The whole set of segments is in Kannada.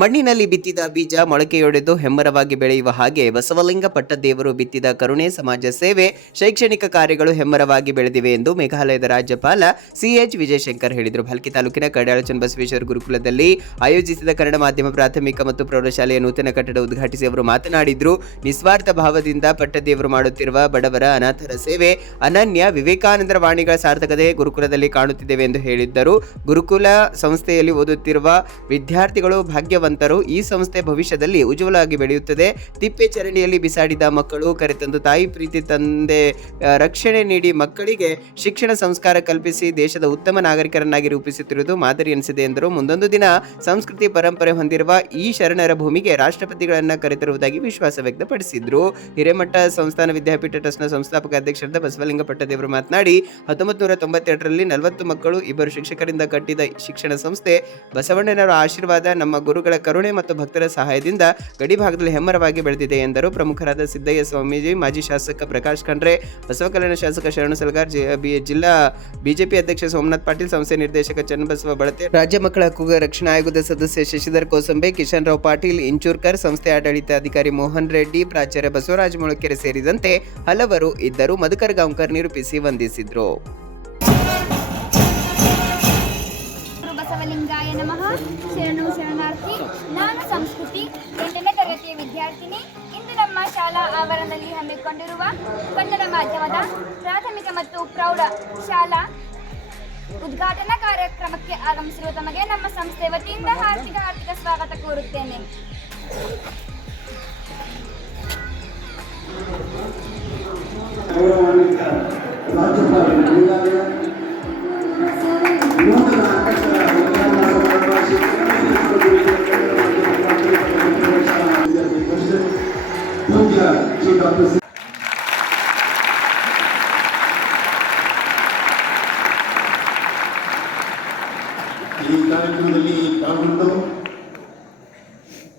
ಮಣ್ಣಿನಲ್ಲಿ ಬಿತ್ತಿದ ಬೀಜ ಮೊಳಕೆಯೊಡೆದು ಹೆಮ್ಮರವಾಗಿ ಬೆಳೆಯುವ ಹಾಗೆ ಬಸವಲಿಂಗ ಪಟ್ಟದೇವರು ಬಿತ್ತಿದ ಕರುಣೆ ಸಮಾಜ ಸೇವೆ, ಶೈಕ್ಷಣಿಕ ಕಾರ್ಯಗಳು ಹೆಮ್ಮರವಾಗಿ ಬೆಳೆದಿವೆ ಎಂದು ಮೇಘಾಲಯದ ರಾಜ್ಯಪಾಲ ಸಿಎಚ್ ವಿಜಯಶಂಕರ್ ಹೇಳಿದರು. ಭಲ್ಕಿ ತಾಲೂಕಿನ ಕಡಾಳಚನ್ ಬಸವೇಶ್ವರ ಗುರುಕುಲದಲ್ಲಿ ಆಯೋಜಿಸಿದ ಕನ್ನಡ ಮಾಧ್ಯಮ ಪ್ರಾಥಮಿಕ ಮತ್ತು ಪ್ರೌಢಶಾಲೆಯ ನೂತನ ಕಟ್ಟಡ ಉದ್ಘಾಟಿಸಿ ಅವರು ಮಾತನಾಡಿದರು. ನಿಸ್ವಾರ್ಥ ಭಾವದಿಂದ ಪಟ್ಟದೇವರು ಮಾಡುತ್ತಿರುವ ಬಡವರ ಅನಾಥರ ಸೇವೆ, ಅನನ್ಯ ವಿವೇಕಾನಂದರ ವಾಣಿಗಳ ಸಾರ್ಥಕತೆ ಗುರುಕುಲದಲ್ಲಿ ಕಾಣುತ್ತಿದ್ದೇವೆ ಎಂದು ಹೇಳಿದ್ದರು. ಗುರುಕುಲ ಸಂಸ್ಥೆಯಲ್ಲಿ ಓದುತ್ತಿರುವ ವಿದ್ಯಾರ್ಥಿಗಳು ಭಾಗ್ಯವಂತರು ಈ ಸಂಸ್ಥೆ ಭವಿಷ್ಯದಲ್ಲಿ ಉಜ್ವಲಾಗಿ ಬೆಳೆಯುತ್ತದೆ. ತಿಪ್ಪೆ ಚರಣಿಯಲ್ಲಿ ಬಿಸಾಡಿದ ಮಕ್ಕಳು, ಕರೆತಂದು ತಾಯಿ ಪ್ರೀತಿ ತಂದೆ ರಕ್ಷಣೆ ನೀಡಿ ಮಕ್ಕಳಿಗೆ ಶಿಕ್ಷಣ ಸಂಸ್ಕಾರ ಕಲ್ಪಿಸಿ ದೇಶದ ಉತ್ತಮ ನಾಗರಿಕರನ್ನಾಗಿ ರೂಪಿಸುತ್ತಿರುವುದು ಮಾದರಿ ಎನಿಸಿದೆ ಎಂದರು. ಮುಂದೊಂದು ದಿನ ಸಂಸ್ಕೃತಿ ಪರಂಪರೆ ಹೊಂದಿರುವ ಈ ಶರಣರ ಭೂಮಿಗೆ ರಾಷ್ಟ್ರಪತಿಗಳನ್ನ ಕರೆತರುವುದಾಗಿ ವಿಶ್ವಾಸ ವ್ಯಕ್ತಪಡಿಸಿದ್ರು. ಹಿರೇಮಠ ಸಂಸ್ಥಾನ ವಿದ್ಯಾಪೀಠ ಟ್ರಸ್ಟ್ನ ಸಂಸ್ಥಾಪಕ ಅಧ್ಯಕ್ಷರಾದ ಬಸವಲಿಂಗ ಪಟ್ಟದೇವರು ಮಾತನಾಡಿ ಹತ್ತೊಂಬತ್ತು ನೂರ ತೊಂಬತ್ತೆರಡರಲ್ಲಿ ನಲವತ್ತು ಮಕ್ಕಳು ಇಬ್ಬರು ಶಿಕ್ಷಕರಿಂದ ಕಟ್ಟಿದ ಶಿಕ್ಷಣ ಸಂಸ್ಥೆ. ಬಸವಣ್ಣನವರ ಆಶೀರ್ವಾದ, ನಮ್ಮ ಗುರುಗಳ ಕರುಣೆ ಮತ್ತು ಭಕ್ತರ ಸಹಾಯದಿಂದ ಗಡಿ ಭಾಗದಲ್ಲಿ ಹೆಮ್ಮರವಾಗಿ ಬೆಳೆದಿದೆ ಎಂದರು. ಪ್ರಮುಖರಾದ ಸಿದ್ದಯ್ಯ ಸ್ವಾಮೀಜಿ, ಮಾಜಿ ಶಾಸಕ ಪ್ರಕಾಶ್ ಖಂಡ್ರೆ ಬಸವ ಕಲ್ಯಾಣ ಶಾಸಕ ಶರಣು ಸಲಗಾರ್ ಜಿಲ್ಲಾ ಬಿಜೆಪಿ ಅಧ್ಯಕ್ಷ ಸೋಮನಾಥ್ ಪಾಟೀಲ್, ಸಂಸ್ಥೆ ನಿರ್ದೇಶಕ ಚನ್ನಬಸವ ಬಳತೆ, ರಾಜ್ಯ ಮಕ್ಕಳ ಹಕ್ಕುಗಳ ರಕ್ಷಣಾ ಆಯೋಗದ ಸದಸ್ಯ ಶಶಿಧರ್ ಕೋಸಂಬೆ, ಕಿಶನ್ ರಾವ್ ಪಾಟೀಲ್, ಇಂಚೂರ್ಕರ್, ಸಂಸ್ಥೆ ಆಡಳಿತಾಧಿಕಾರಿ ಮೋಹನ್ ರೆಡ್ಡಿ, ಪ್ರಾಚಾರ್ಯ ಬಸವರಾಜ್ ಮೊಳಕೆರೆ ಸೇರಿದಂತೆ ಹಲವರು ಇದ್ದರು. ಮಧುಕರ್ ಗಾಂವ್ಕರ್ ನಿರೂಪಿಸಿ ವಂದಿಸಿದ್ರು. ಗುರು ಬಸವಲಿಂಗಾಯ ನಮಃ. ಶರಣು ಶರಣಾರ್ಥಿ, ನಾನು ಸಂಸ್ಕೃತಿ, ಎಂಟನೇ ತರಗತಿಯ ವಿದ್ಯಾರ್ಥಿನಿ. ಇಂದು ನಮ್ಮ ಶಾಲಾ ಆವರಣದಲ್ಲಿ ಹಮ್ಮಿಕೊಂಡಿರುವ ಕನ್ನಡ ಮಾಧ್ಯಮದ ಪ್ರಾಥಮಿಕ ಮತ್ತು ಪ್ರೌಢ ಶಾಲಾ ಉದ್ಘಾಟನಾ ಕಾರ್ಯಕ್ರಮಕ್ಕೆ ಆಗಮಿಸಿರುವ ತಮಗೆ ನಮ್ಮ ಸಂಸ್ಥೆ ವತಿಯಿಂದ ಹಾರ್ದಿಕ ಹಾರ್ದಿಕ ಸ್ವಾಗತ ಕೋರುತ್ತೇನೆ. ಶ್ರೀ ಡಾಕ್ಟರ್ ಈ ಕಾರ್ಯಕ್ರಮದಲ್ಲಿ ಪಾಲ್ಗೊಂಡು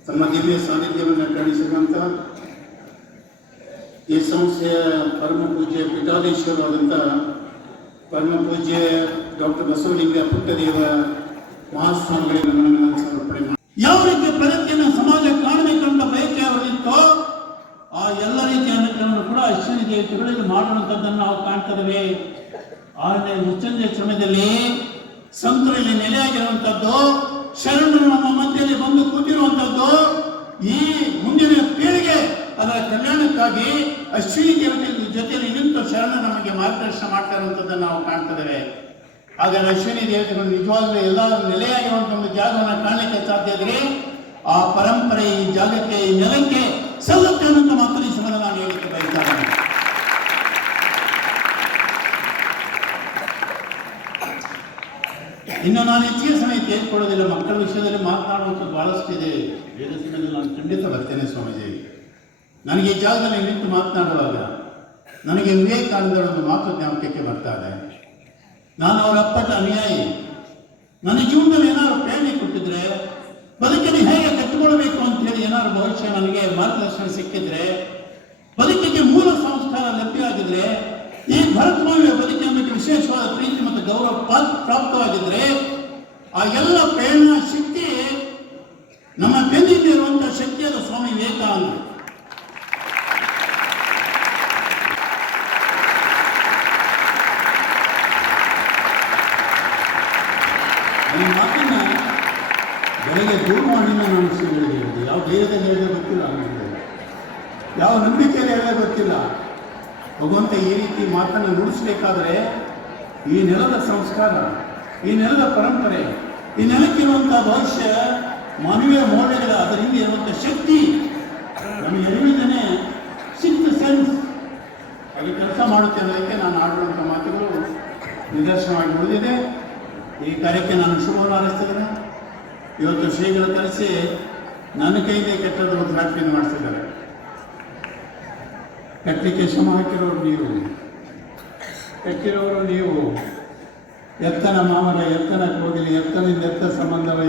ತಮ್ಮ ದಿವ್ಯ ಸಾನ್ನಿಧ್ಯವನ್ನು ಕಾಣಿಸಿದಂಥ ಈ ಸಂಸ್ಥೆಯ ಪರಮ ಪೂಜ್ಯ ಪೀಠಾಧೀಶರಾದಂಥ ಪರಮ ಪೂಜ್ಯ ಡಾಕ್ಟರ್ ಬಸವಲಿಂಗ ಪುಟ್ಟದೇವ ಮಹಾಸ್ವಾಮಿಗಳಿಗೆ ಸಮರ್ಪಣೆ ಯಾವ ರೀತಿಯ ಪ್ರಗತಿಯನ್ನು ಸಮಾಜ ಕಾಣಬೇಕಂತ ಬಯಕೆ ಅವರಿತ್ತೋ ಆ ಎಲ್ಲ ರೀತಿಯ ಅನುಕರಣವನ್ನು ಕೂಡ ಅಶ್ವಿನಿ ದೇವತೆಗಳಲ್ಲಿ ಮಾಡುವಂಥದ್ದನ್ನು ನಾವು ಕಾಣ್ತಿದ್ದೇವೆ ಆರನೇ ಮುಚ್ಚಂಜೆ ಸಮಯದಲ್ಲಿ ಸಂತರಲ್ಲಿ ನೆಲೆಯಾಗಿರುವಂಥದ್ದು ಶರಣರು ನಮ್ಮ ಮಧ್ಯದಲ್ಲಿ ಬಂದು ಕೂತಿರುವಂಥದ್ದು ಈ ಮುಂದಿನ ಪೀಳಿಗೆ ಅದರ ಕಲ್ಯಾಣಕ್ಕಾಗಿ ಅಶ್ವಿನಿ ದೇವತೆ ಜೊತೆಯಲ್ಲಿ ನಿಂತು ಶರಣ ನಮಗೆ ಮಾರ್ಗದರ್ಶನ ಮಾಡ್ತಾ ಇರುವಂಥದ್ದನ್ನು ನಾವು ಕಾಣ್ತಿದ್ದೇವೆ ಹಾಗಾದ್ರೆ ಅಶ್ವಿನಿ ದೇವತೆಗಳು ನಿಜವಾಗಲೂ ಎಲ್ಲರೂ ನೆಲೆಯಾಗಿರುವಂಥ ಒಂದು ಜಾಗವನ್ನು ಕಾಣಲಿಕ್ಕೆ ಸಾಧ್ಯ ಇದ್ರೆ ಆ ಪರಂಪರೆ, ಈ ಜಾಗಕ್ಕೆ, ಈ ನೆಲಕ್ಕೆ ಸಲ್ಲುತ್ತೆ ಅಂತ ಮಾತ್ರ ಈ ನಾನು ಹೇಳಲಿಕ್ಕೆ ಇನ್ನು ನಾನು ಹೆಚ್ಚಿನ ಸಮಯ ತೆಗೆದುಕೊಳ್ಳೋದಿಲ್ಲ ಮಕ್ಕಳ ವಿಷಯದಲ್ಲಿ ಮಾತನಾಡುವಂಥದ್ದು ಬಹಳಷ್ಟು ಇದೆ. ಬೇರೆ ಸಮಯದಲ್ಲಿ ನಾನು ಖಂಡಿತ ಬರ್ತೇನೆ ಸ್ವಾಮೀಜಿ. ನನಗೆ ಈ ಜಾಗದಲ್ಲಿ ನಿಂತು ಮಾತನಾಡುವಾಗ ನನಗೆ ವಿವೇಕಾನಂದರ ಒಂದು ಮಾತು ಜ್ಞಾಪಕಕ್ಕೆ ಬರ್ತಾ ಇದೆ. ನಾನು ಅವರ ಅಪ್ಪಟ ಅನುಯಾಯಿ. ನನ್ನ ಜೀವನದಲ್ಲಿ ಏನಾದ್ರು ಪ್ರೇರಣೆ ಕೊಟ್ಟಿದ್ರೆ ಬದುಕನ್ನು ಹೇಗೆ ಕಟ್ಟಿಕೊಳ್ಬೇಕು ಅಂತ ಹೇಳಿ ಏನಾದ್ರು ಭವಿಷ್ಯ ನನಗೆ ಮಾರ್ಗದರ್ಶನ ಸಿಕ್ಕಿದ್ರೆ ಬದುಕಿಗೆ ಮೂಲ ಸಂಸ್ಕಾರ ಲಭ್ಯ ಆಗಿದ್ರೆ ಈ ಭರತಮಾವಿಯ ಬದುಕಿನ ಬಗ್ಗೆ ವಿಶೇಷವಾದ ಪ್ರೀತಿ ಮತ್ತು ಗೌರವ ಪ್ರಾಪ್ತವಾಗಿದ್ದರೆ ಆ ಎಲ್ಲ ಪ್ರೇರಣಾ ಶಕ್ತಿ ನಮ್ಮ ಬೆನ್ನಿಗೆ ಇರುವಂತಹ ಶಕ್ತಿಯಾದ ಸ್ವಾಮಿ ವಿವೇಕಾನಂದ. ಈ ಮಾತನ್ನ ಬೆಳಗ್ಗೆ ದೂರವಾಣಿಯಿಂದ ನಾನು ಹೇಳಿದೆ. ಯಾವ ಧೈರ್ಯದಲ್ಲಿ ಹೇಳಿದ್ರೆ ಗೊತ್ತಿಲ್ಲ ಯಾವ ನಂಬಿಕೆಯಲ್ಲಿ ಹೇಳಿದ್ರೆ ಗೊತ್ತಿಲ್ಲ. ಭಗವಂತ ಈ ರೀತಿ ಮಾತನ್ನು ನುಡಿಸ್ಬೇಕಾದ್ರೆ ಈ ನೆಲದ ಸಂಸ್ಕಾರ, ಈ ನೆಲದ ಪರಂಪರೆ, ಈ ನೆಲಕ್ಕಿರುವಂತಹ ಭವಿಷ್ಯ, ಮಾನವೀಯ ಮೌಲ್ಯಗಳ ಅದರ ಹಿಂದೆ ಇರುವಂತಹ ಶಕ್ತಿ ನಮಗೆ ಎಲ್ಲಿದ್ದೇನೆ ಸಿಕ್ತ ಸೆನ್ಸ್ ಅಲ್ಲಿ ಕೆಲಸ ಮಾಡುತ್ತೆ ಅನ್ನೋದಕ್ಕೆ ನಾನು ಆಡುವಂಥ ಮಾತುಗಳು ನಿದರ್ಶನವಾಗಿ ಉಳಿದಿದೆ ಈ ಕಾರ್ಯಕ್ಕೆ ನಾನು ಶುಭವನ್ನು ಇವತ್ತು ಶ್ರೀಗಳ ಕರೆಸಿ ನನ್ನ ಕೈಗೆ ಕೆಟ್ಟದ ಉದ್ಘಾಟನೆ ಮಾಡಿಸಿದ್ದಾರೆ. ಶ್ರಮ ಹಾಕಿರೋರು ನೀವು. ಕಟ್ಟಿರೋರು ನೀವು. ಎತ್ತನ ಮಾವನ ಎತ್ತನ ಕೋಗಿಲಿ ಎತ್ತನಿಂದ ಎತ್ತ ಸಂಬಂಧವ